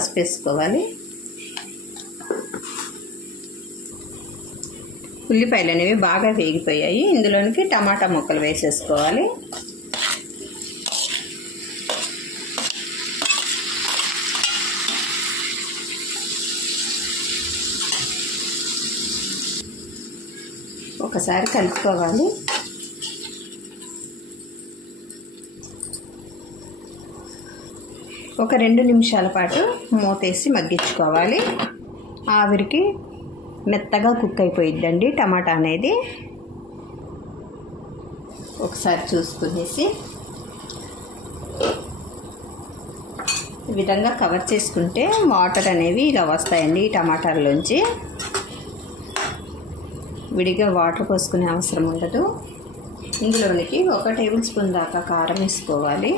పసుపు వేసుకోవాలి. ఉల్లిపాయలు అనేవి బాగా వేగిపోయాయి. ఇందులోనికి టమాటా ముక్కలు వేసేసుకోవాలి. ఒకసారి కలుపుకోవాలి. ఒక 2 నిమిషాల పాటు మూతేసి మగ్గించుకోవాలి. ఆవిరికి మెత్తగా కుక్ అయిపోయిద్దండి టమాటా అనేది. ఒకసారి చూసుకునేసి ఈ విధంగా కవర్ చేసుకుంటే వాటర్ అనేవి ఇలా వస్తాయండి. ఈ టమాటాల్లోంచి విడిగా వాటర్ పోసుకునే అవసరం ఉండదు. ఇందులోనికి 1 టేబుల్ స్పూన్ దాకా కారం వేసుకోవాలి.